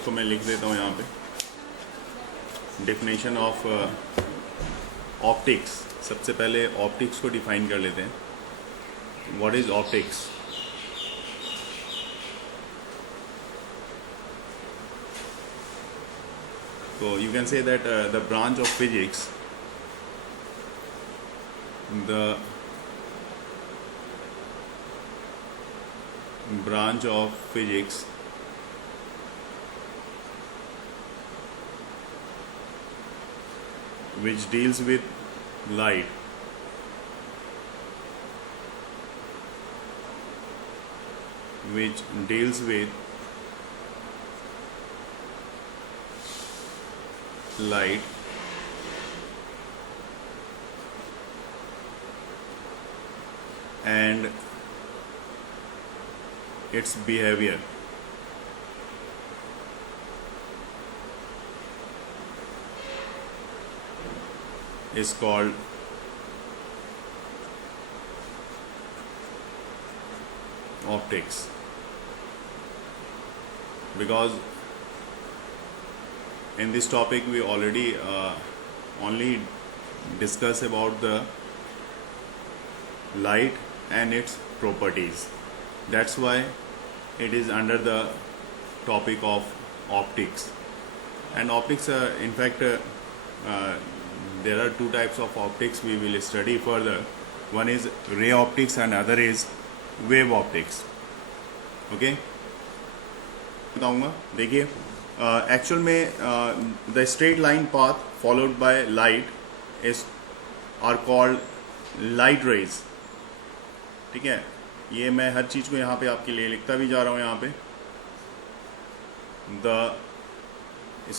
इसको मैं लिख देता हूँ यहाँ पे। Definition of optics. सबसे पहले ऑप्टिक्स को डिफाइन कर लेते हैं। What is optics? So you can say that the branch of physics, the branch of physics which deals with light, which deals with light and its behavior is called optics. Because in this topic we already only discuss about the light and its properties. That's why it is under the topic of optics. And optics, in fact, there are two types of optics we will study further. One is ray optics and other is wave optics. Okay, बताऊंगा। देखिए, actual में the straight line path followed by light is are called light rays. ठीक है, ये मैं हर चीज़ को यहाँ पे आपके लिए लिखता भी जा रहा हूँ। यहाँ पे the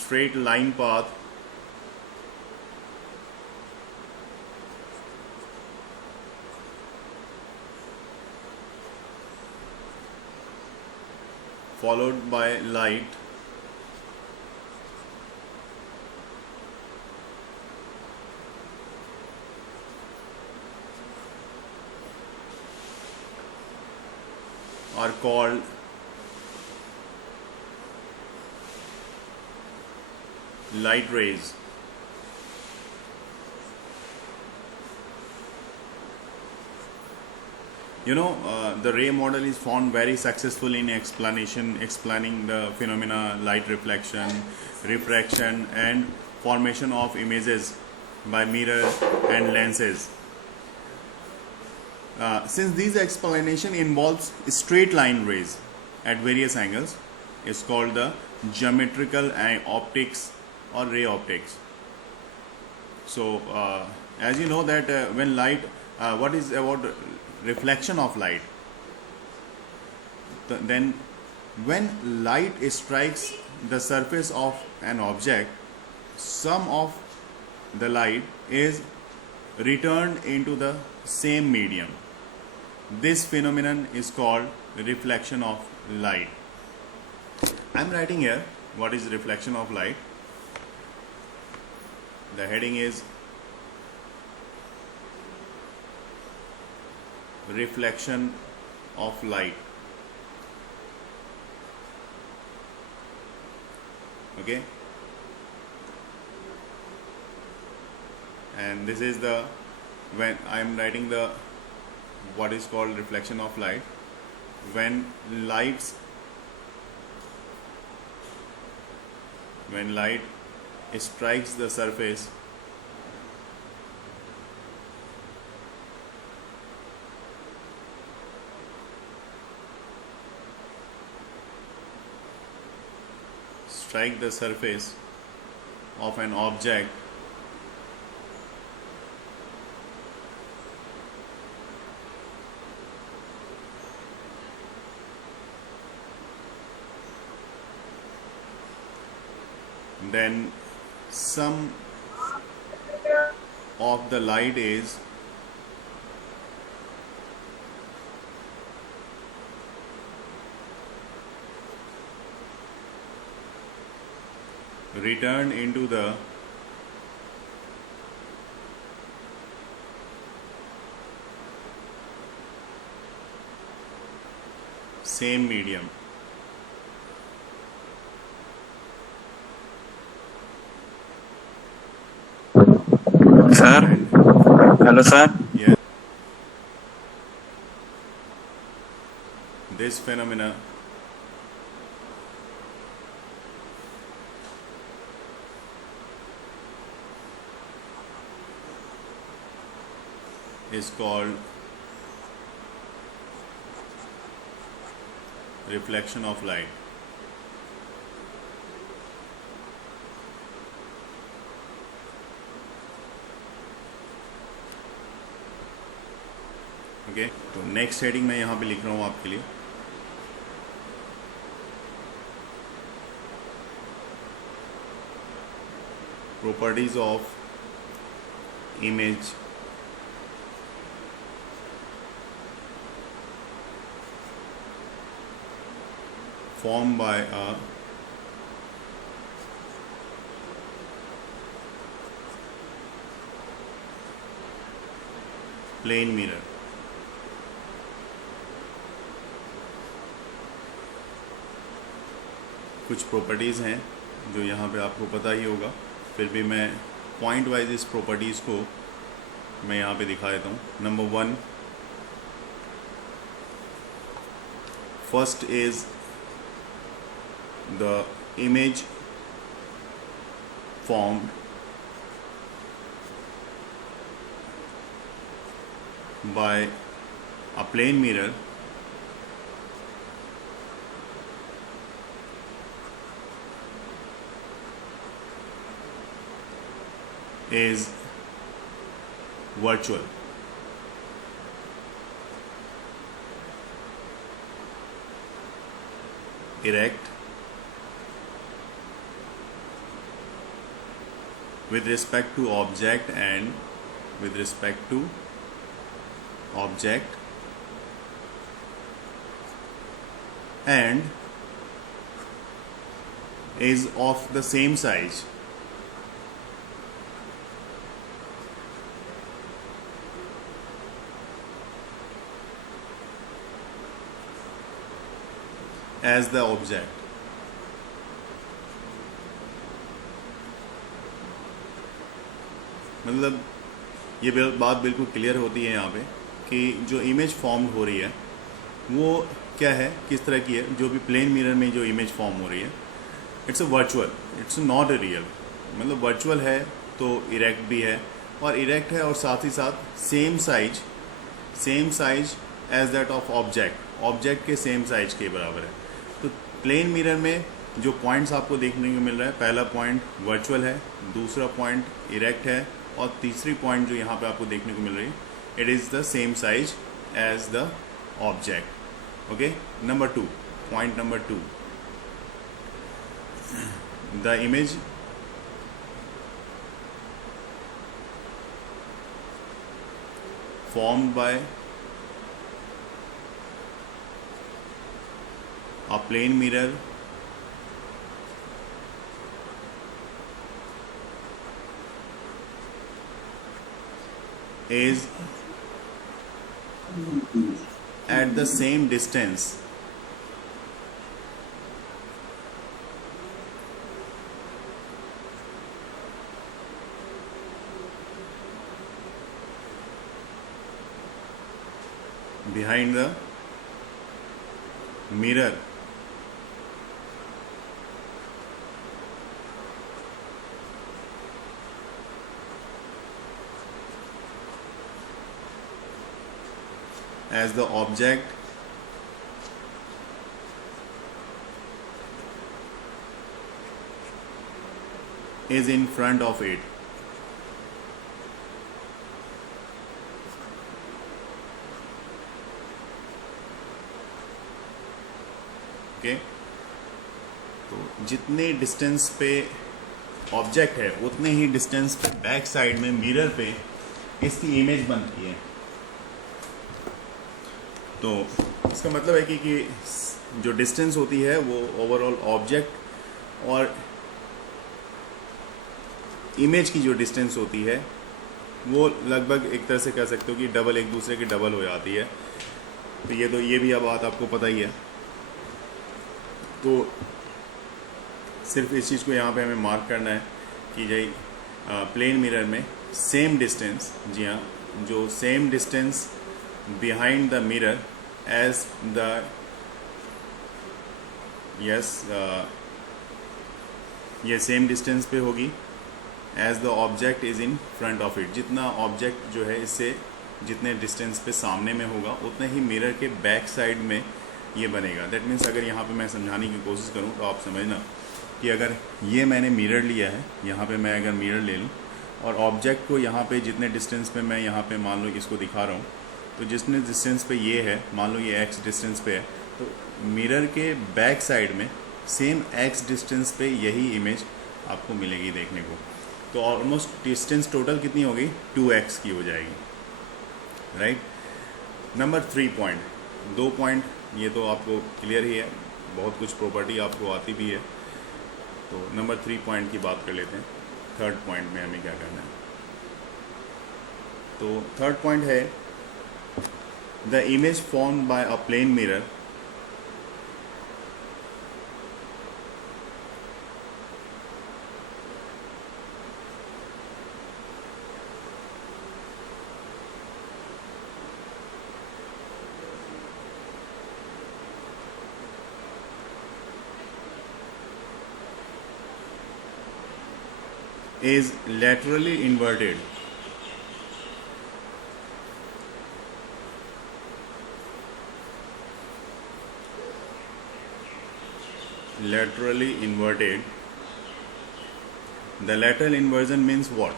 straight line path followed by light are called light rays. You know, the ray model is found very successful in explaining the phenomena light reflection, refraction and formation of images by mirror and lenses. Since these explanation involves straight line rays at various angles, is called the geometrical optics or ray optics. So as you know that when light, what is about reflection of light? Then when light strikes the surface of an object, some of the light is returned into the same medium. This phenomenon is called reflection of light. I am writing here what is reflection of light. The heading is reflection of light. Okay, and this is the, when I am writing the what is called reflection of light, when light strikes the surface of an object, then some of the light is returned into the same medium. Hello, sir. Yes. This phenomena is called reflection of light. Okay, तो next heading मैं यहाँ पे लिख रहा हूँ आपके लिए, properties of image formed by a plane mirror. कुछ प्रॉपर्टीज़ हैं जो यहाँ पे आपको पता ही होगा, फिर भी मैं पॉइंट वाइज इस प्रॉपर्टीज़ को मैं यहाँ पे दिखा देता हूँ. Number 1, first is the image formed by a plane mirror is virtual. Erect with respect to object and with respect to object and is of the same size as the object. मतलब ये बात बिल्कुल clear होती है यहाँ पे कि जो इमेज फॉर्म हो रही है वो क्या है, किस तरह की है. जो भी प्लेन मिरर में जो इमेज फॉर्म हो रही है, it's a virtual, it's not a real. मतलब वर्चुअल है तो इरेक्ट भी है, और इरेक्ट है और साथ ही साथ same size as that of object के सेम साइज के बराबर है. तो प्लेन मिरर में जो पॉइंट्स आपको देखने को मिल रहा है, पहला पॉइंट वर्चुअल है, दूसरा पॉइंट इरेक्ट है, और तीसरी पॉइंट जो यहाँ पे आपको देखने को मिल रही है, it is the same size as the object. Okay, number 2, point number 2, the image formed by a plane mirror is at the same distance behind the mirror as the object is in front of it. Okay, तो जितने distance पे object है उतने ही distance पे back side में mirror पे इसकी image बनती है. तो इसका मतलब है कि जो डिस्टेंस होती है वो ओवरऑल ऑब्जेक्ट और इमेज की जो डिस्टेंस होती है वो लगभग एक तरह से कह सकते हो कि डबल, एक दूसरे की डबल हो जाती है. तो ये भी अब बात आपको पता ही है. तो सिर्फ इस चीज़ को यहाँ पे हमें मार्क करना है कि भाई प्लेन मिरर में सेम डिस्टेंस, जी हाँ, जो same distance behind the mirror as the yes ये सेम डिस्टेंस पे होगी as the object is in front of it. जितना ऑब्जेक्ट जो है इससे जितने डिस्टेंस पे सामने में होगा उतने ही मिरर के बैक साइड में ये बनेगा। दैट मीन्स अगर यहाँ पे मैं समझाने की कोशिश करूँ तो आप समझना कि अगर ये मैंने मिरर लिया है, यहाँ पे मैं अगर मिरर ले लूँ और ऑब्जेक्ट को यहाँ पे जितने डिस्टेंस पे मैं यहाँ पे मान लो कि इसको दिखा रहा हूँ, तो जितने डिस्टेंस पे ये है, मान लो ये x डिस्टेंस पे है, तो मिरर के बैक साइड में सेम x डिस्टेंस पे यही इमेज आपको मिलेगी देखने को। तो ऑलमोस्ट डिस्टेंस टोटल कितनी होगी, 2x की हो जाएगी, राइट। नंबर 3 पॉइंट, 2 पॉइंट ये तो आपको क्लियर ही है, बहुत कुछ प्रॉपर्टी आपको आती भी है। तो नंबर 3 पॉइंट की बात कर लेते हैं। थर्ड पॉइंट में हमें क्या करना है, तो थर्ड पॉइंट है the image form by a plane mirror is laterally inverted. Laterally inverted. The lateral inversion means what?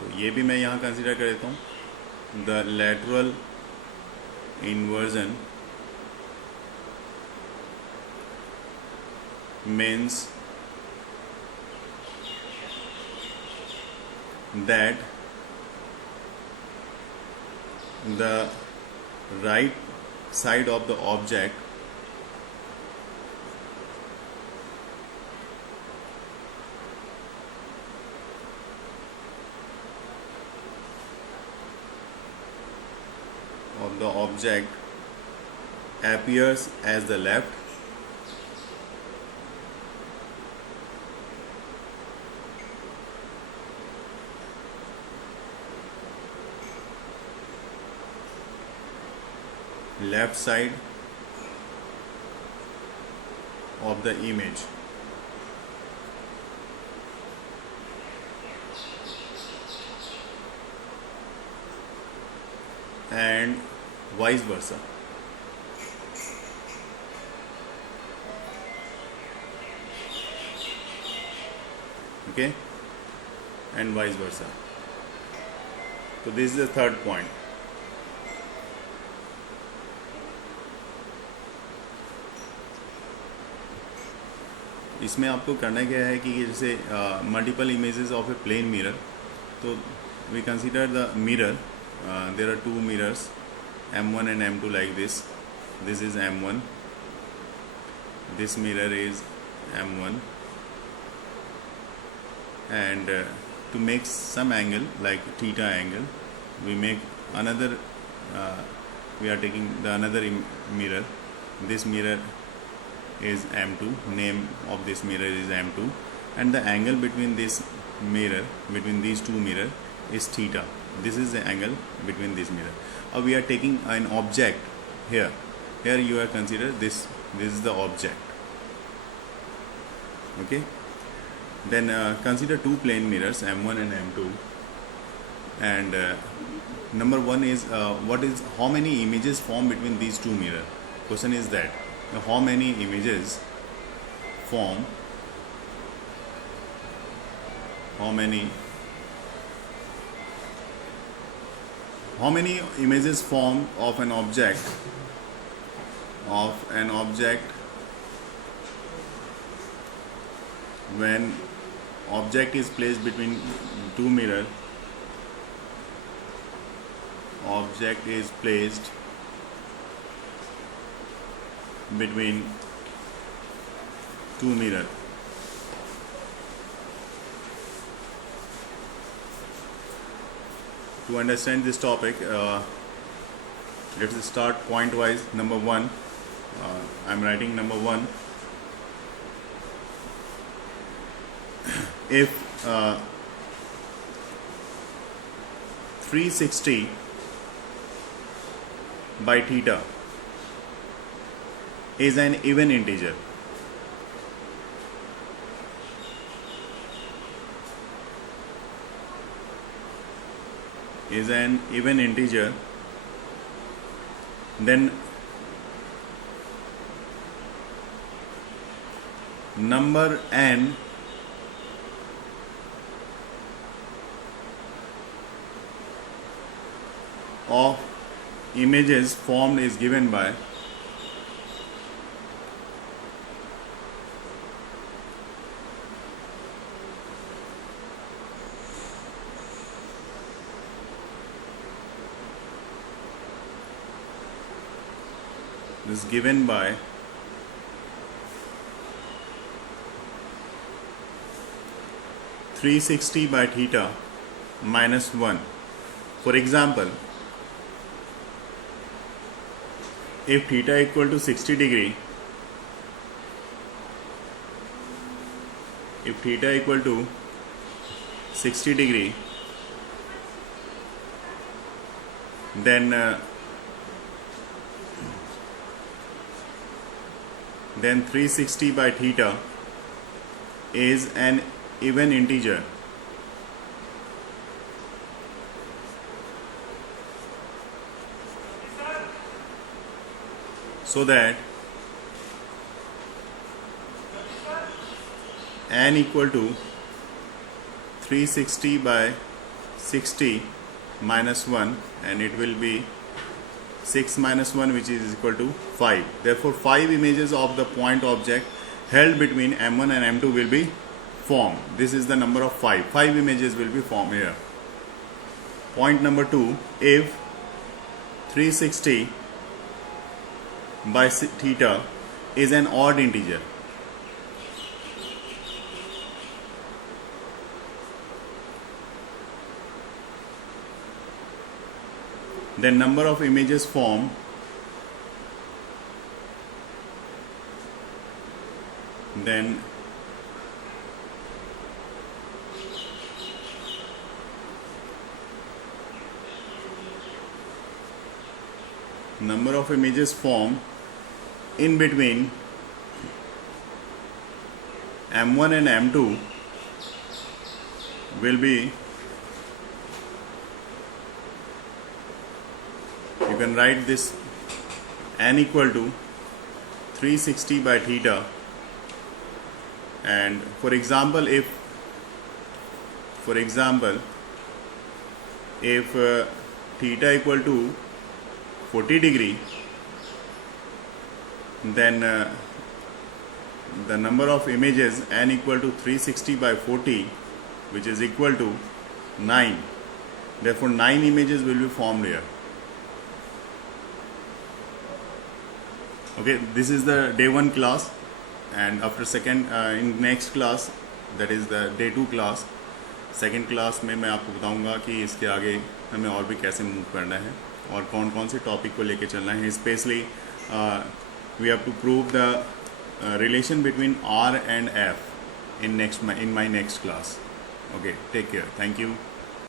तो ये भी मैं यहाँ कंसिडर कर देता हूँ। The lateral inversion means that the right side of the object appears as the left side of the image, and vice versa. Okay, and vice versa. So this is the third point. इसमें आपको करना क्या है कि जैसे multiple images of a plane mirror, तो we consider the mirror, there are 2 mirrors M1 and M2 like this. This is M1, this mirror is M1, and to make some angle like theta angle, we make another we are taking the another mirror. This mirror is M2, name of this mirror is M2, and the angle between this mirror, between these two mirror is theta. This is the angle between this mirror. We are taking an object here. Here you are consider this is the object. Okay, then consider 2 plane mirrors M1 and M2, and number 1 is how many images form between these 2 mirror. Question is that how many images form, how many images form of an object when object is placed between 2 mirror. Object is placed between 2 mirror. To understand this topic, let's start point wise. Number 1, I'm writing number 1. If 360 by theta is an even integer. Is an even integer, then number n of images formed is given by is given by 360 by theta minus 1. For example, if theta equal to 60 degree, if theta equal to 60 degree, then 360 by theta is an even integer. So that n equal to 360 by 60 minus 1, and it will be 6 minus 1, which is equal to 5. Therefore 5 images of the point object held between M1 and M2 will be formed. This is the number of 5. 5 images will be formed here. Point number 2, if 360 by theta is an odd integer, then number of images formed number of images formed in between M1 and M2 will be, you can write this n equal to 360 by theta, and for example if theta equal to 40 degree, then the number of images n equal to 360 by 40, which is equal to 9. Therefore 9 images will be formed here. Okay, this is the day 1 class, and after in next class, that is the day 2 class, second class में मैं आपको बताऊंगा कि इसके आगे हमें और भी कैसे मूव करना है और कौन कौन से टॉपिक को लेके चलना है. Specially we have to prove the relation between R and F in my next class. Okay, take care. Thank you.